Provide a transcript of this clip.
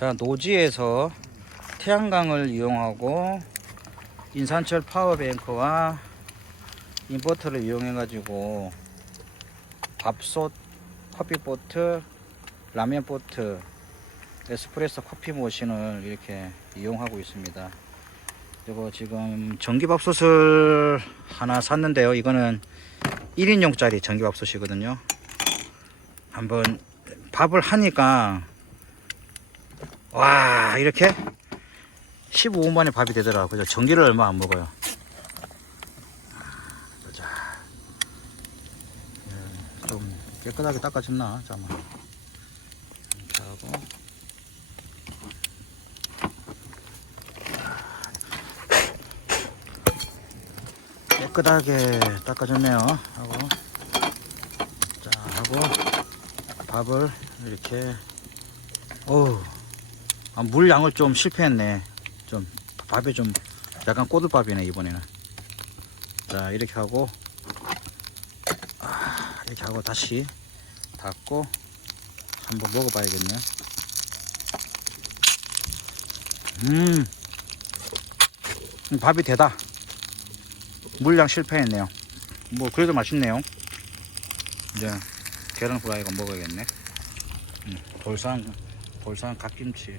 자 노지에서 태양광을 이용하고 인산철 파워뱅크와 인버터를 이용해 가지고 밥솥, 커피포트, 라면포트, 에스프레소 커피 머신을 이렇게 이용하고 있습니다. 그리고 지금 전기밥솥을 하나 샀는데요. 이거는 1인용짜리 전기밥솥이거든요. 한번 밥을 하니까 와 이렇게 15분 만에 밥이 되더라고요. 그죠? 전기를 얼마 안 먹어요. 보자. 예, 좀 깨끗하게 닦아졌나? 잠깐만. 하고. 깨끗하게 닦아졌네요. 하고. 자, 하고. 밥을 이렇게. 어우. 아, 물 양을 좀 실패했네. 좀 밥이 좀 약간 꼬들밥이네 이번에는. 자 이렇게 하고 아, 이렇게 하고 다시 닫고 한번 먹어봐야겠네요. 음, 음, 밥이 되다. 물량 실패했네요. 뭐 그래도 맛있네요. 이제 계란 후라이가 먹어야겠네. 음, 돌산 돌산 갓김치.